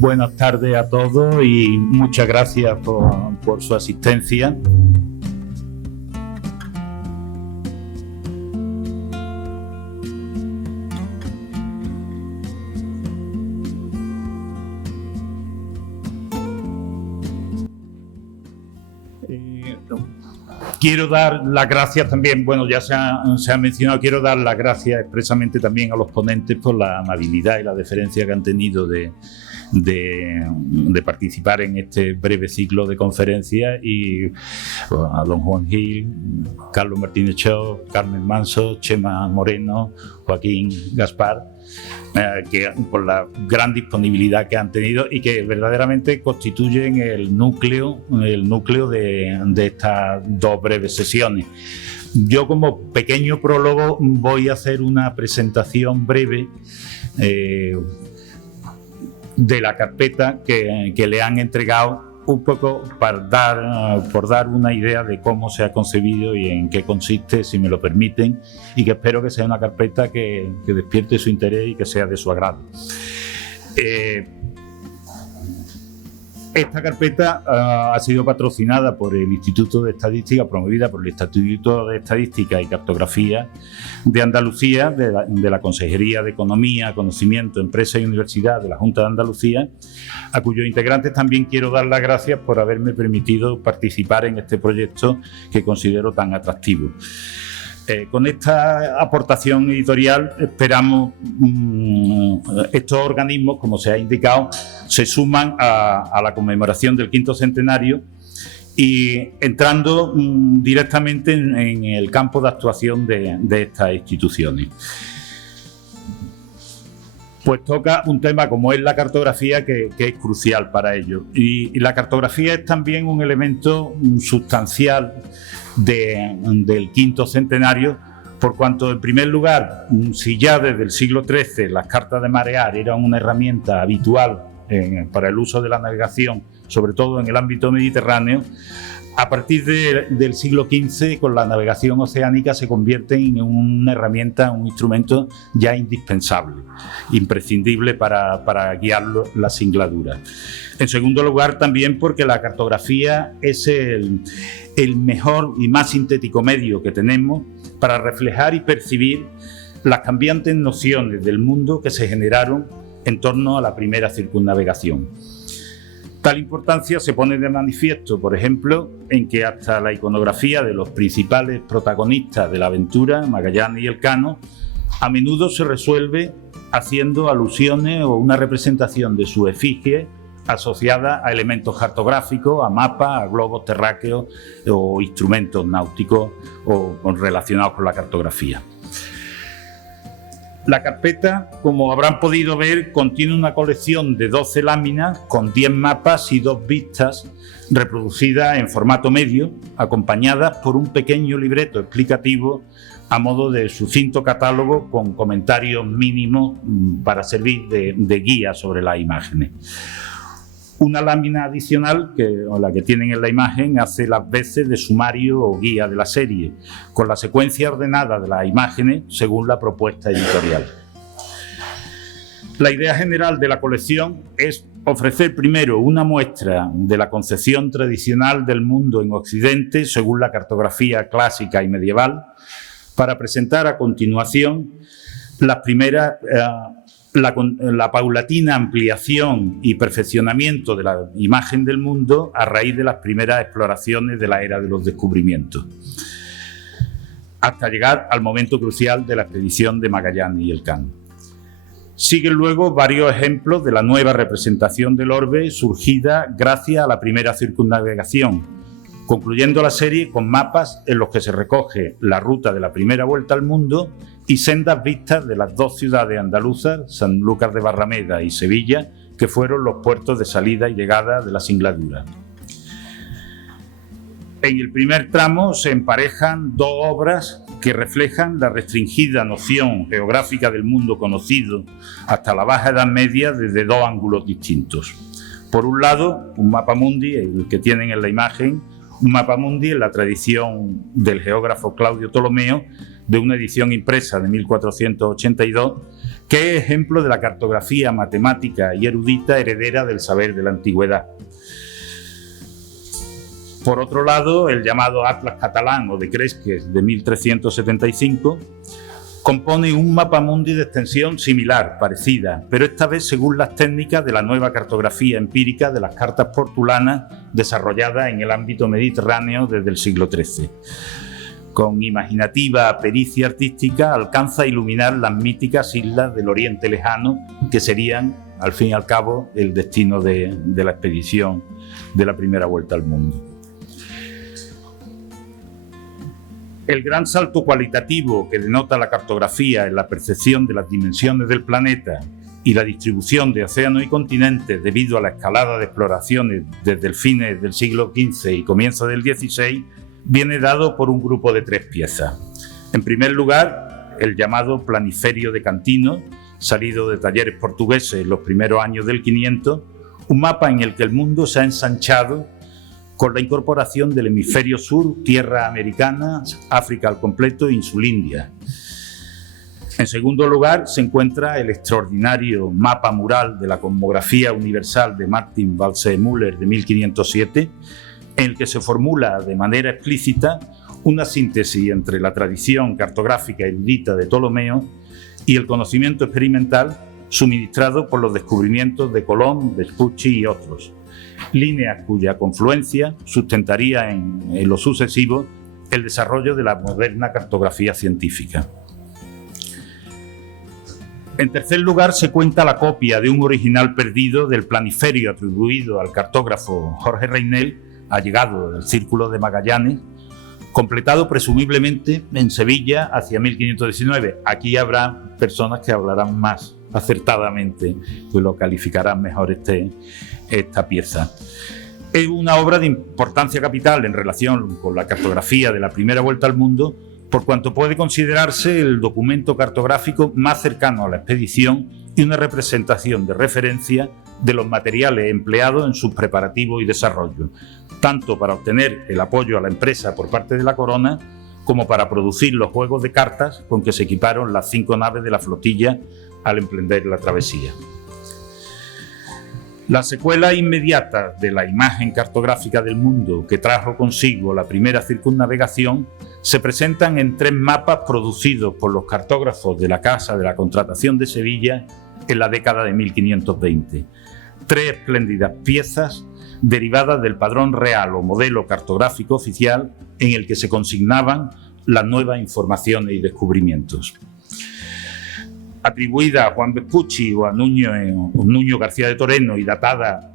Buenas tardes a todos y muchas gracias por su asistencia. Quiero dar las gracias también, bueno, ya se ha mencionado, quiero dar las gracias expresamente también a los ponentes por la amabilidad y la deferencia que han tenido de participar en este breve ciclo de conferencias, y a don Juan Gil, Carlos Martínez Chao, Carmen Manso, Chema Moreno, Joaquín Gaspar, que por la gran disponibilidad que han tenido y que verdaderamente constituyen el núcleo de estas dos breves sesiones. Yo, como pequeño prólogo, voy a hacer una presentación breve de la carpeta que le han entregado, un poco por dar una idea de cómo se ha concebido y en qué consiste, si me lo permiten, y que espero que sea una carpeta que despierte su interés y que sea de su agrado. Esta carpeta ha sido patrocinada por el Instituto de Estadística, promovida por el Instituto de Estadística y Cartografía de Andalucía, de la Consejería de Economía, Conocimiento, Empresa y Universidad de la Junta de Andalucía, a cuyos integrantes también quiero dar las gracias por haberme permitido participar en este proyecto que considero tan atractivo. Con esta aportación editorial esperamos estos organismos, como se ha indicado, se suman a la conmemoración del 5º centenario y entrando directamente en el campo de actuación de estas instituciones. Pues toca un tema como es la cartografía, que es crucial para ello. Y la cartografía es también un elemento sustancial del 5º centenario, por cuanto, en primer lugar, si ya desde el siglo XIII las cartas de marear eran una herramienta habitual para el uso de la navegación, sobre todo en el ámbito mediterráneo, a partir del siglo XV, con la navegación oceánica, se convierten en una herramienta, un instrumento ya indispensable, imprescindible para guiar las singladuras. En segundo lugar, también porque la cartografía es el mejor y más sintético medio que tenemos para reflejar y percibir las cambiantes nociones del mundo que se generaron en torno a la primera circunnavegación. Tal importancia se pone de manifiesto, por ejemplo, en que hasta la iconografía de los principales protagonistas de la aventura, Magallanes y Elcano, a menudo se resuelve haciendo alusiones o una representación de su efigie asociada a elementos cartográficos, a mapas, a globos terráqueos o instrumentos náuticos o relacionados con la cartografía. La carpeta, como habrán podido ver, contiene una colección de 12 láminas con 10 mapas y 2 vistas reproducidas en formato medio, acompañadas por un pequeño libreto explicativo a modo de sucinto catálogo con comentarios mínimos para servir de guía sobre las imágenes. Una lámina adicional, la que tienen en la imagen, hace las veces de sumario o guía de la serie, con la secuencia ordenada de las imágenes según la propuesta editorial. La idea general de la colección es ofrecer primero una muestra de la concepción tradicional del mundo en Occidente según la cartografía clásica y medieval, para presentar a continuación las primeras la paulatina ampliación y perfeccionamiento de la imagen del mundo a raíz de las primeras exploraciones de la era de los descubrimientos, hasta llegar al momento crucial de la expedición de Magallanes y Elcano. Siguen luego varios ejemplos de la nueva representación del orbe surgida gracias a la primera circunnavegación, concluyendo la serie con mapas en los que se recoge la ruta de la primera vuelta al mundo y sendas vistas de las dos ciudades andaluzas, Sanlúcar de Barrameda y Sevilla, que fueron los puertos de salida y llegada de la singladura. En el primer tramo se emparejan dos obras que reflejan la restringida noción geográfica del mundo conocido hasta la Baja Edad Media desde dos ángulos distintos. Por un lado, un mapa mundi, el que tienen en la imagen, Un mapamundi en la tradición del geógrafo Claudio Ptolomeo, de una edición impresa de 1482, que es ejemplo de la cartografía matemática y erudita heredera del saber de la antigüedad. Por otro lado, el llamado Atlas Catalán o de Cresques de 1375 compone un mapamundi de extensión similar, parecida, pero esta vez según las técnicas de la nueva cartografía empírica de las cartas portulanas desarrolladas en el ámbito mediterráneo desde el siglo XIII. Con imaginativa pericia artística alcanza a iluminar las míticas islas del Oriente Lejano, que serían, al fin y al cabo, el destino de la expedición de la primera vuelta al mundo. El gran salto cualitativo que denota la cartografía en la percepción de las dimensiones del planeta y la distribución de océanos y continentes debido a la escalada de exploraciones desde el fines del siglo XV y comienzo del XVI viene dado por un grupo de 3 piezas. En primer lugar, el llamado Planiferio de Cantino, salido de talleres portugueses en los primeros años del 500, un mapa en el que el mundo se ha ensanchado con la incorporación del hemisferio sur, tierra americana, África al completo e Insulindia. En segundo lugar, se encuentra el extraordinario mapa mural de la cosmografía universal de Martin Waldseemüller de 1507, en el que se formula de manera explícita una síntesis entre la tradición cartográfica erudita de Ptolomeo y el conocimiento experimental suministrado por los descubrimientos de Colón, Vespucci y otros, líneas cuya confluencia sustentaría en lo sucesivo el desarrollo de la moderna cartografía científica. En tercer lugar, se cuenta la copia de un original perdido del planiferio atribuido al cartógrafo Jorge Reinel, allegado del Círculo de Magallanes, completado presumiblemente en Sevilla hacia 1519. Aquí habrá personas que hablarán más acertadamente, que lo calificarán mejor esta pieza. Es una obra de importancia capital en relación con la cartografía de la primera vuelta al mundo, por cuanto puede considerarse el documento cartográfico más cercano a la expedición y una representación de referencia de los materiales empleados en sus preparativos y desarrollo, tanto para obtener el apoyo a la empresa por parte de la corona, como para producir los juegos de cartas con que se equiparon las 5 naves de la flotilla al emprender la travesía. La secuela inmediata de la imagen cartográfica del mundo que trajo consigo la primera circunnavegación se presentan en 3 mapas producidos por los cartógrafos de la Casa de la Contratación de Sevilla en la década de 1520. 3 espléndidas piezas derivadas del padrón real o modelo cartográfico oficial en el que se consignaban las nuevas informaciones y descubrimientos. Atribuida a Juan Vespucci o a Nuño García de Toreno y datada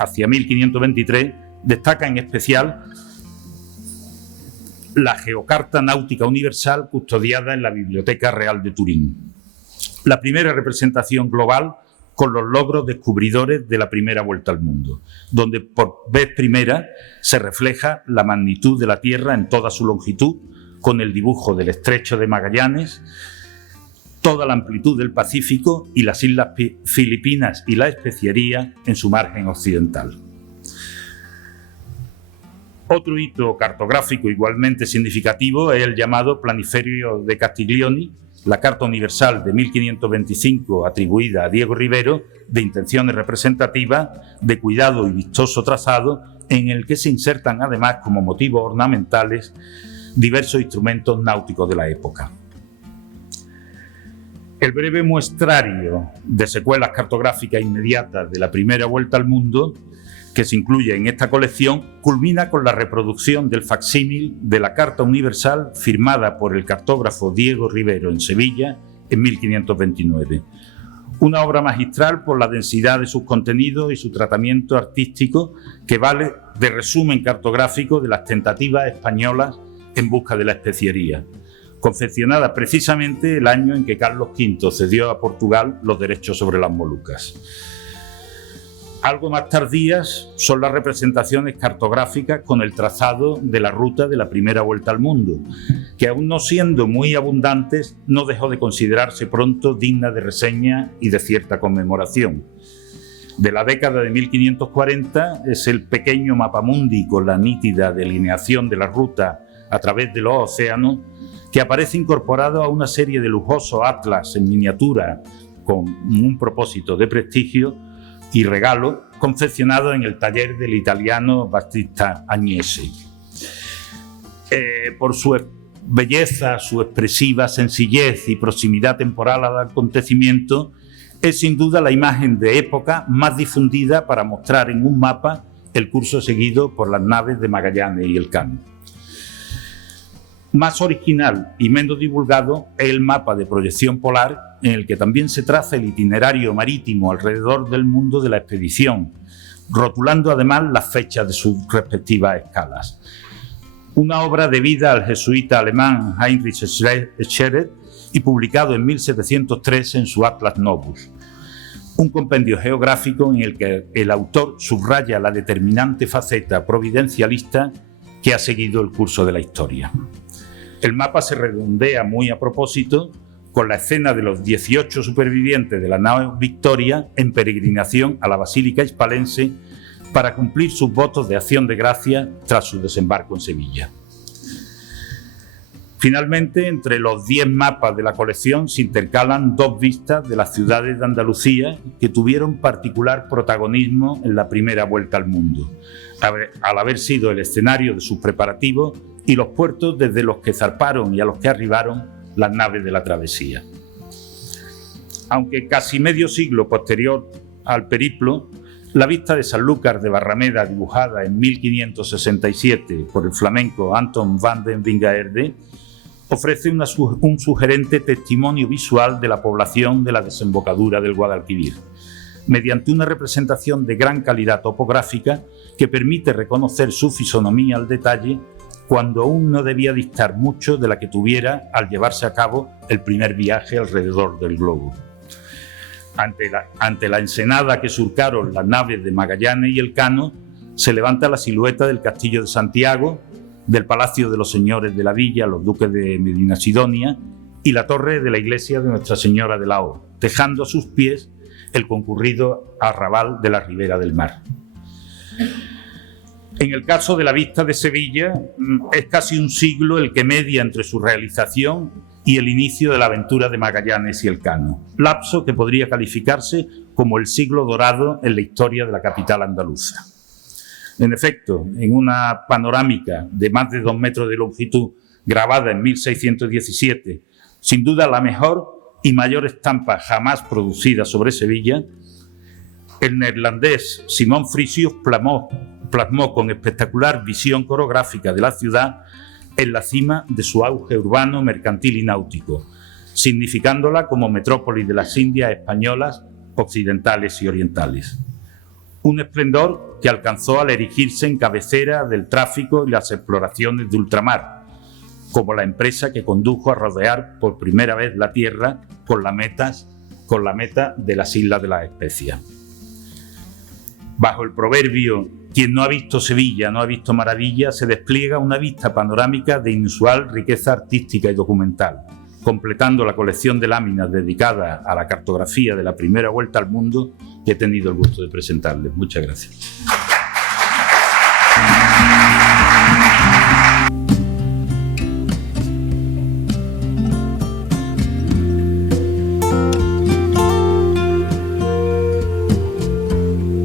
hacia 1523, destaca en especial la Geocarta Náutica Universal custodiada en la Biblioteca Real de Turín. La primera representación global con los logros descubridores de la primera vuelta al mundo, donde por vez primera se refleja la magnitud de la Tierra en toda su longitud, con el dibujo del Estrecho de Magallanes, toda la amplitud del Pacífico y las islas Filipinas y la Especiería en su margen occidental. Otro hito cartográfico igualmente significativo es el llamado Planiferio de Castiglioni, la Carta Universal de 1525 atribuida a Diego Rivero, de intenciones representativas, de cuidado y vistoso trazado, en el que se insertan además como motivos ornamentales diversos instrumentos náuticos de la época. El breve muestrario de secuelas cartográficas inmediatas de la primera vuelta al mundo, que se incluye en esta colección, culmina con la reproducción del facsímil de la Carta Universal firmada por el cartógrafo Diego Rivero en Sevilla en 1529. Una obra magistral por la densidad de sus contenidos y su tratamiento artístico, que vale de resumen cartográfico de las tentativas españolas en busca de la especiería, confeccionada precisamente el año en que Carlos V cedió a Portugal los derechos sobre las Molucas. Algo más tardías son las representaciones cartográficas con el trazado de la ruta de la primera vuelta al mundo, que aún no siendo muy abundantes, no dejó de considerarse pronto digna de reseña y de cierta conmemoración. de la década de 1540 es el pequeño mapamundi con la nítida delineación de la ruta a través de los océanos, que aparece incorporado a una serie de lujosos atlas en miniatura con un propósito de prestigio y regalo, confeccionado en el taller del italiano Battista Agnesi. Por su belleza, su expresiva sencillez y proximidad temporal al acontecimiento, es sin duda la imagen de época más difundida para mostrar en un mapa el curso seguido por las naves de Magallanes y Elcano. Más original y menos divulgado es el mapa de proyección polar, en el que también se traza el itinerario marítimo alrededor del mundo de la expedición, rotulando además las fechas de sus respectivas escalas. Una obra debida al jesuita alemán Heinrich Scheret y publicado en 1703 en su Atlas Novus. Un compendio geográfico en el que el autor subraya la determinante faceta providencialista que ha seguido el curso de la historia. El mapa se redondea muy a propósito con la escena de los 18 supervivientes de la nave Victoria en peregrinación a la Basílica Hispalense para cumplir sus votos de acción de gracia tras su desembarco en Sevilla. Finalmente, entre los 10 mapas de la colección se intercalan 2 vistas de las ciudades de Andalucía que tuvieron particular protagonismo en la primera vuelta al mundo, al haber sido el escenario de sus preparativos y los puertos desde los que zarparon y a los que arribaron las naves de la travesía. Aunque casi medio siglo posterior al periplo, la vista de Sanlúcar de Barrameda, dibujada en 1567 por el flamenco Anton van den Wingaerde, ofrece un sugerente testimonio visual de la población de la desembocadura del Guadalquivir, mediante una representación de gran calidad topográfica que permite reconocer su fisonomía al detalle cuando aún no debía distar mucho de la que tuviera al llevarse a cabo el primer viaje alrededor del globo. Ante la ensenada que surcaron las naves de Magallanes y Elcano, se levanta la silueta del Castillo de Santiago, del Palacio de los Señores de la Villa, los Duques de Medinasidonia, y la torre de la iglesia de Nuestra Señora de la O, dejando a sus pies el concurrido arrabal de la Ribera del Mar. En el caso de la vista de Sevilla, es casi un siglo el que media entre su realización y el inicio de la aventura de Magallanes y Elcano, lapso que podría calificarse como el siglo dorado en la historia de la capital andaluza. En efecto, en una panorámica de más de 2 metros de longitud, grabada en 1617, sin duda la mejor y mayor estampa jamás producida sobre Sevilla, el neerlandés Simon Frisius plasmó con espectacular visión coreográfica de la ciudad en la cima de su auge urbano, mercantil y náutico, significándola como metrópoli de las Indias españolas, occidentales y orientales. Un esplendor que alcanzó al erigirse en cabecera del tráfico y las exploraciones de ultramar, como la empresa que condujo a rodear por primera vez la tierra con la meta de las Islas de las Especias. Bajo el proverbio "quien no ha visto Sevilla no ha visto maravilla", se despliega una vista panorámica de inusual riqueza artística y documental, completando la colección de láminas dedicada a la cartografía de la primera vuelta al mundo que he tenido el gusto de presentarles. Muchas gracias.